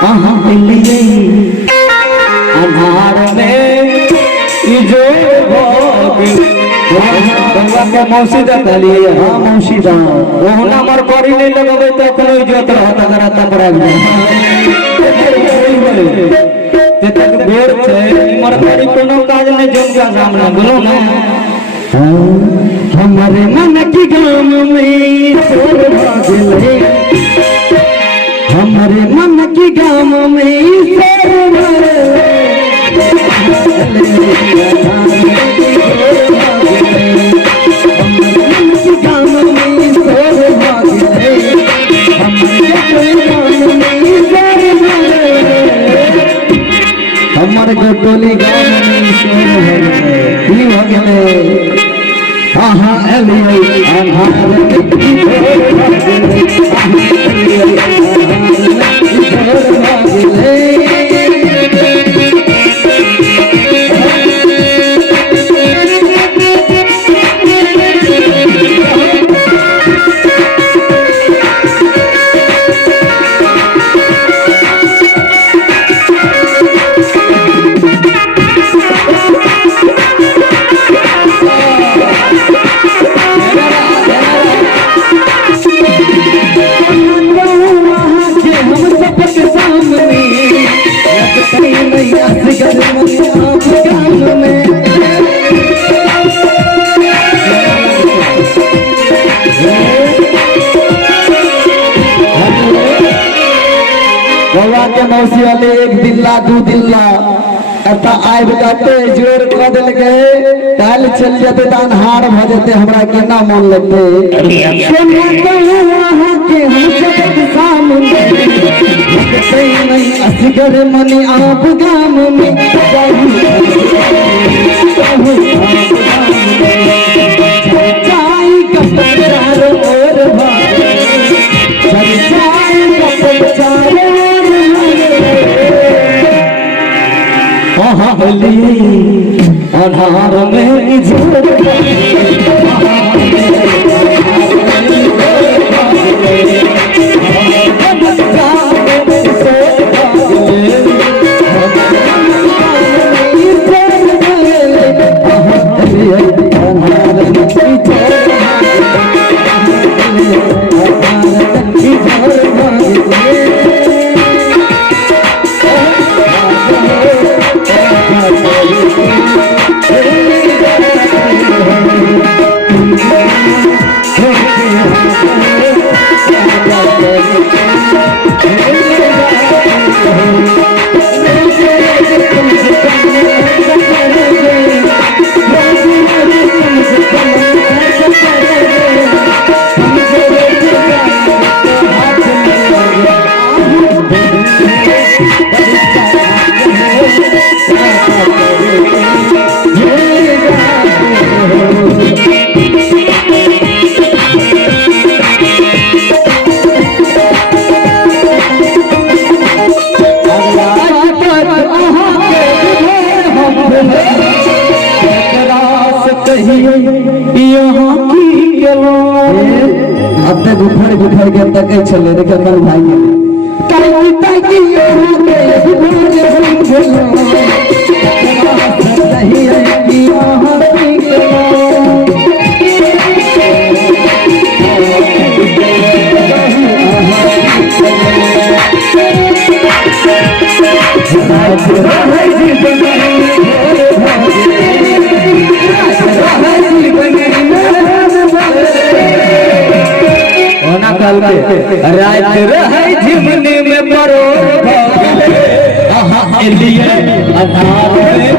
भागले अन्हार में जो के मौसी दाली हाँ मौसी दा ओहना मर करी नहीं लगबे तो कोनो इज्जत रहत अगर तपरा में तक गोर छे मर करी कोनो काज नहीं जम जा सामने बोलो ना हमारे मन की गाम में सोर भागले हमारे मन की गाम में सोर भागले हमारे गोटोली गाँव में सोर भागले हाँ एलियो अन्हार के मौसी वाले एक दिल्ला दू दिल्ला अता आइब जाते जोर कर दिल गए काल चल जाते तान हार भ जाते हमरा केना मन लगते सोना तो वहां के हम सब के सामने लगते नहीं असगर मनी आप गाम में चाय का चारों ओर भागे चाय का चारों अन्हार में झूठ गुफर गुफर के तक चले रे कल भाई काई ताकी यहाँ के गुफर हम बोलो नहीं है कि यहाँ रात रहे जीवनी में परो अन्हार में